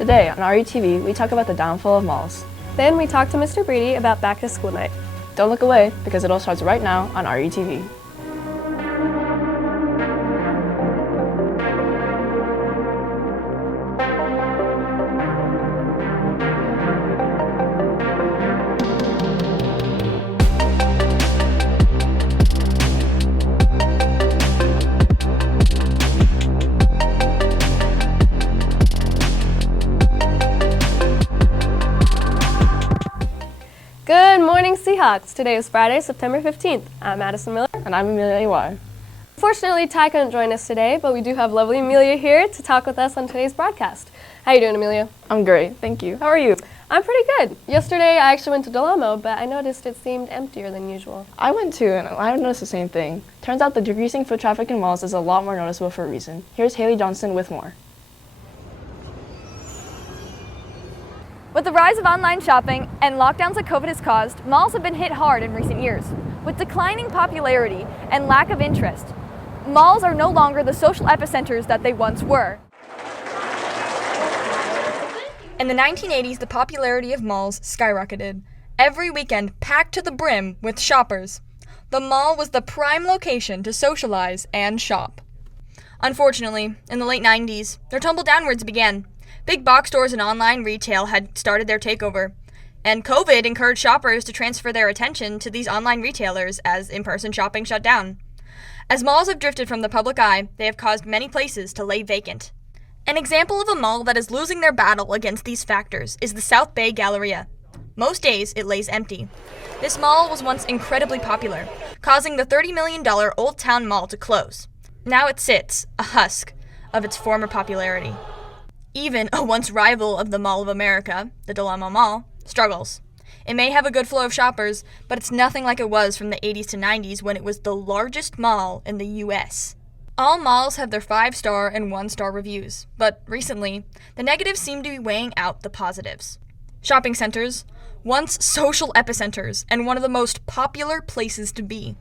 Today on RUTV, we talk about the downfall of malls. Then we talk to Mr. Bridi about back to school night. Don't look away, because it all starts right now on RUTV. Good morning, Seahawks. Today is Friday, September 15th. I'm Addison Miller. And I'm Amelia A.Y. Unfortunately, Ty couldn't join us today, but we do have lovely Amelia here to talk with us on today's broadcast. How you doing, Amelia? I'm great, thank you. How are you? I'm pretty good. Yesterday, I actually went to Delamo, but I noticed it seemed emptier than usual. I went too, and I noticed the same thing. Turns out the decreasing foot traffic in malls is a lot more noticeable for a reason. Here's Haley Johnson with more. With the rise of online shopping and lockdowns that COVID has caused, malls have been hit hard in recent years. With declining popularity and lack of interest, malls are no longer the social epicenters that they once were. In the 1980s, the popularity of malls skyrocketed. Every weekend packed to the brim with shoppers. The mall was the prime location to socialize and shop. Unfortunately, in the late 90s, their tumble downwards began. Big box stores and online retail had started their takeover, and COVID encouraged shoppers to transfer their attention to these online retailers as in-person shopping shut down. As malls have drifted from the public eye, they have caused many places to lay vacant. An example of a mall that is losing their battle against these factors is the South Bay Galleria. Most days, it lays empty. This mall was once incredibly popular, causing the $30 million Old Town Mall to close. Now it sits, a husk, of its former popularity. Even a once rival of the Mall of America, the Delamo Mall, struggles. It may have a good flow of shoppers, but it's nothing like it was from the 80s to 90s when it was the largest mall in the U.S. All malls have their 5-star and 1-star reviews, but recently, the negatives seem to be weighing out the positives. Shopping centers, once social epicenters and one of the most popular places to be.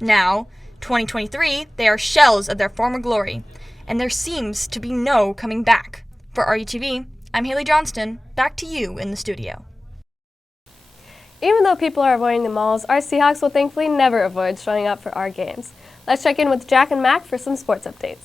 Now, 2023, they are shells of their former glory, and there seems to be no coming back. For RUTV, I'm Haley Johnston. Back to you in the studio. Even though people are avoiding the malls, our Seahawks will thankfully never avoid showing up for our games. Let's check in with Jack and Mac for some sports updates.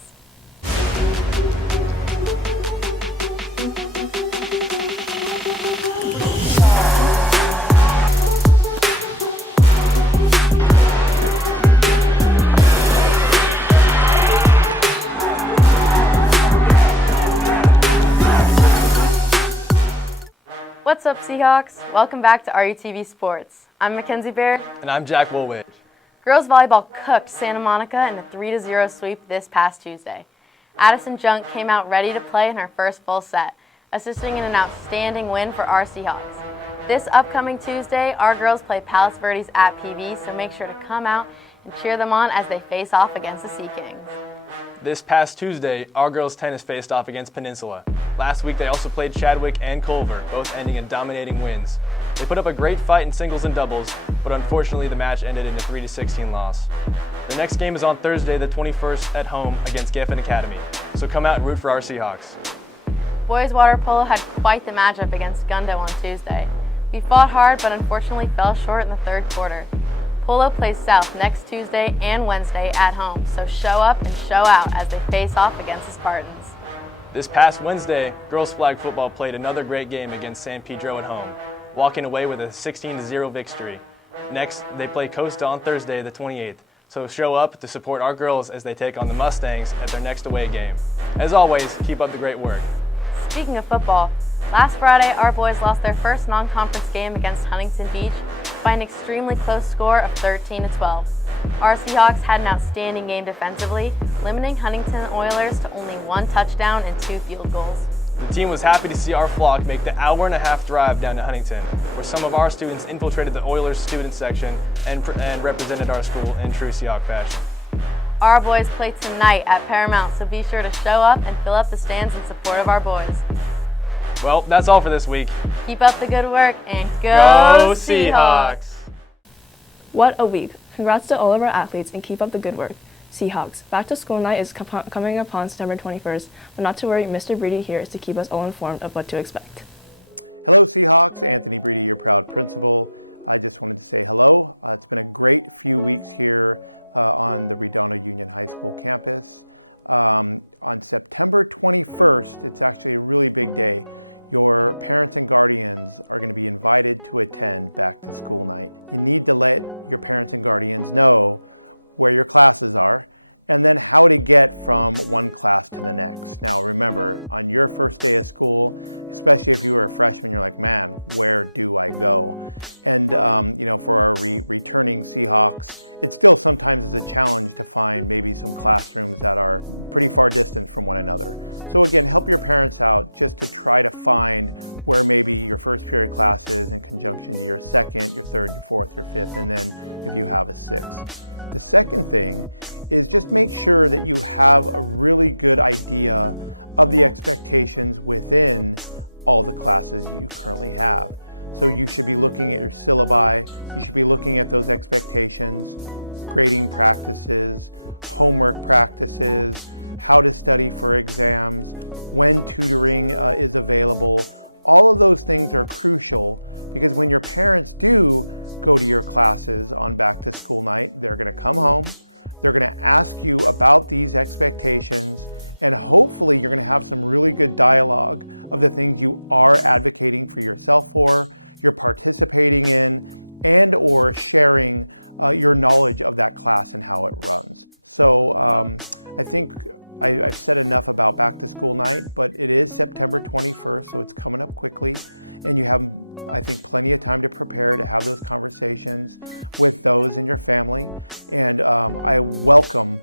What's up, Seahawks? Welcome back to RUTV Sports. I'm Mackenzie Baird. And I'm Jack Woolwich. Girls volleyball cooked Santa Monica in a 3-0 sweep this past Tuesday. Addison Junk came out ready to play in her first full set, assisting in an outstanding win for our Seahawks. This upcoming Tuesday, our girls play Palos Verdes at PV, so make sure to come out and cheer them on as they face off against the Sea Kings. This past Tuesday, our girls' tennis faced off against Peninsula. Last week, they also played Chadwick and Culver, both ending in dominating wins. They put up a great fight in singles and doubles, but unfortunately the match ended in a 3-16 loss. The next game is on Thursday, the 21st, at home against Geffen Academy, so come out and root for our Seahawks. Boys water polo had quite the matchup against Gundo on Tuesday. We fought hard, but unfortunately fell short in the third quarter. Polo plays South next Tuesday and Wednesday at home, so show up and show out as they face off against the Spartans. This past Wednesday, girls flag football played another great game against San Pedro at home, walking away with a 16-0 victory. Next, they play Costa on Thursday, the 28th, so show up to support our girls as they take on the Mustangs at their next away game. As always, keep up the great work. Speaking of football, last Friday, our boys lost their first non-conference game against Huntington Beach by an extremely close score of 13-12. Our Seahawks had an outstanding game defensively, limiting Huntington Oilers to only 1 touchdown and 2 field goals. The team was happy to see our flock make the hour-and-a-half drive down to Huntington, where some of our students infiltrated the Oilers student section and represented our school in true Seahawk fashion. Our boys play tonight at Paramount, so be sure to show up and fill up the stands in support of our boys. Well, that's all for this week. Keep up the good work and go Seahawks! What a week. Congrats to all of our athletes and keep up the good work. Seahawks. Back to school night is coming upon September 21st, but not to worry, Mr. Bridi here is to keep us all informed of what to expect. Hello Seahawks, Anthony Bridi, your proud principal. I just wanted to say hello. It's been a great few weeks here on the Redondo Union High School campus. On September 21st, it's actually a really big day. Your parents and guardians are going to be invited to attend back to school night. You need to let your parents and guardians know where your classes are and then how to get from one class to the next. Now remember, on your first day of school, especially if you were a freshman, you're like, man, where do I go? And for our returning Seahawks, it still sometimes is a challenge to find maybe some classrooms that are pretty far distant from one another. So again, help your parents out just to try to find where maybe your first period class is in conjunction to your second, your third, your fourth, your fifth, and then if you have a sixth. The second thing is just make sure that you have a really good idea of the expectations within all the classes you currently have. So you should be looking at your syllabi, you should be looking at those expectations, grading practices, homework practices, how to study for exams, when tutoring is available. All of those things are crucial because when your parents do go to your classes on back to school night, they're going to come home, they're going to ask you about these expectations, and hopefully you're going to have some really good dialogue of the things you are advocating for yourself for, you're participating in, and or sharing your knowledge of that class and how it runs. So I think I've said enough about back to school night, but it is September 21st, so it's coming up quickly. And you have, I think, plenty of time to prepare to have those conversations with those in your family. And I welcome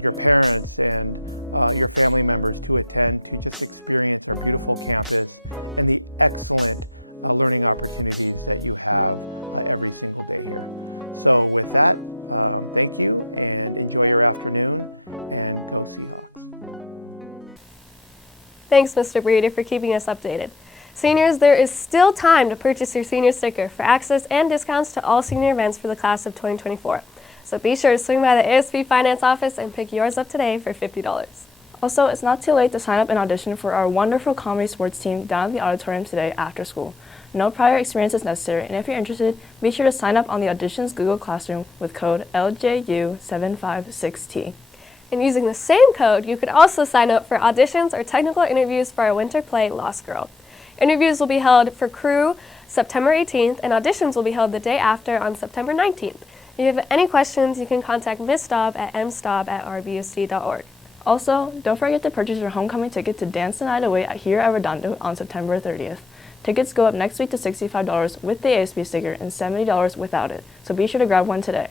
your parents and your family members to attend to just experience our beautiful campus and the excellent learning opportunities that you have every single day here. So with that, thank you and enjoy your afternoon and go Seahawks. Thanks, Mr. Bridi, for keeping us updated. Seniors, there is still time to purchase your senior sticker for access and discounts to all senior events for the class of 2024. So be sure to swing by the ASB Finance office and pick yours up today for $50. Also, it's not too late to sign up and audition for our wonderful comedy sports team down at the auditorium today after school. No prior experience is necessary, and if you're interested, be sure to sign up on the Auditions Google Classroom with code LJU756T. And using the same code, you could also sign up for auditions or technical interviews for our winter play, Lost Girl. Interviews will be held for crew September 18th, and auditions will be held the day after on September 19th. If you have any questions, you can contact Ms. Staub at mstaub@rbusc.org. Also, don't forget to purchase your homecoming ticket to Dance the Night Away here at Redondo on September 30th. Tickets go up next week to $65 with the ASB sticker and $70 without it, so be sure to grab one today.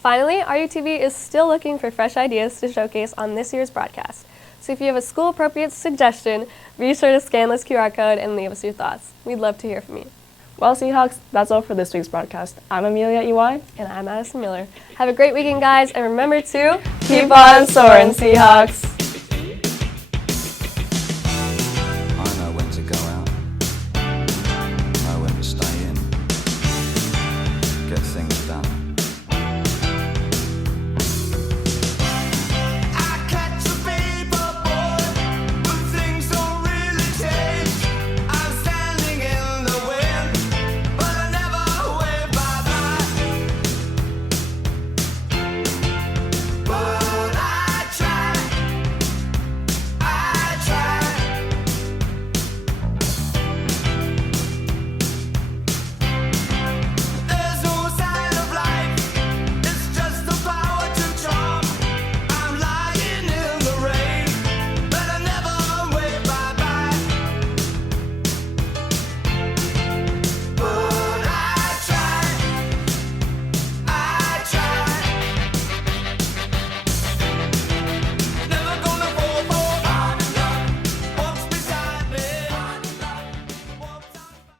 Finally, RUTV is still looking for fresh ideas to showcase on this year's broadcast. So if you have a school-appropriate suggestion, be sure to scan this QR code and leave us your thoughts. We'd love to hear from you. Well, Seahawks, that's all for this week's broadcast. I'm Amelia EY. And I'm Addison Miller. Have a great weekend, guys, and remember to Keep on soaring, Seahawks!